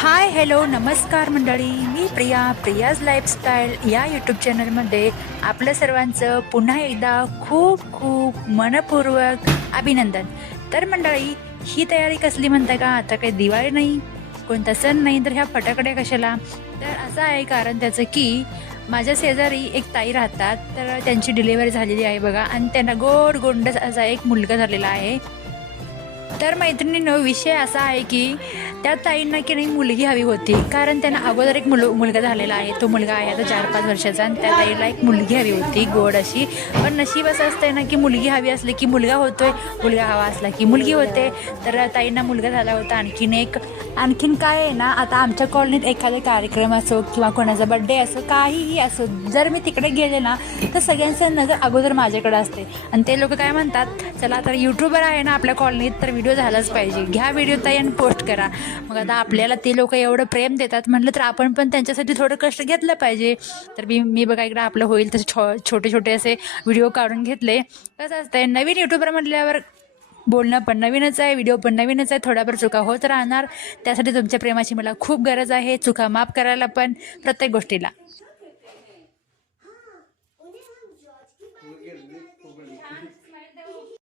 Hi hello नमस्कार मंडळी, मी Priya's lifestyle या यूट्यूब चॅनलमध्ये आपलं सर्वांचं पुन्हा एकदा खूप खूप मनपूर्वक अभिनंदन. तर मंडळी, ही तयारी कसली म्हणता का? आता काही दिवाळी नाही, कोणता सण नाही, तर ह्या फटाकड्या कशाला? तर असं आहे कारण त्याचं की माझ्या शेजारी एक ताई राहतात, तर त्यांची डिलिव्हरी झालेली आहे बघा, आणि त्यांना गोड गोंडस असा एक मुलगा झालेला आहे. तर मैत्रिणींनो, विषय असा आहे की त्या ताईंना की नाही मुलगी हवी होती, कारण त्यांना अगोदर एक मुलगा झालेला आहे. तो मुलगा आहे आता 4-5 वर्षाचा, आणि त्या ताईला एक मुलगी हवी होती गोड अशी. पण नशीब असं असतंय ना की मुलगी हवी असली की मुलगा होतोय, मुलगा हवा असला की मुलगी होते. तर ताईंना मुलगा झाला होता. आणखीन काय आहे ना, आता आमच्या कॉलनीत एखादा कार्यक्रम असो किंवा कोणाचा बड्डे असो, काहीही असो, जर मी तिकडे गेले ना तर सगळ्यांचं नजर अगोदर माझ्याकडे असते. आणि ते लोक काय म्हणतात, चला तर यूट्यूबर आहे ना आपल्या कॉलनीत, तर व्हिडिओ झालाच पाहिजे, घ्या व्हिडिओ ताई आणि पोस्ट करा. मग आता आपल्याला ते लोक एवढं प्रेम देतात म्हटलं तर आपण पण त्यांच्यासाठी थोडं कष्ट घेतलं पाहिजे. तर मी बघा इकडं आपलं होईल तसे छोटे छोटे असे व्हिडिओ काढून घेतले. कसं असतंय, नवीन यूट्यूबर म्हटल्यावर बोलणं पण नवीनच आहे, व्हिडिओ पण नवीनच आहे, थोड्याफार चुका होत राहणार. त्यासाठी तुमच्या प्रेमाची मला खूप गरज आहे. चुका माफ करायला पण, प्रत्येक गोष्टीला.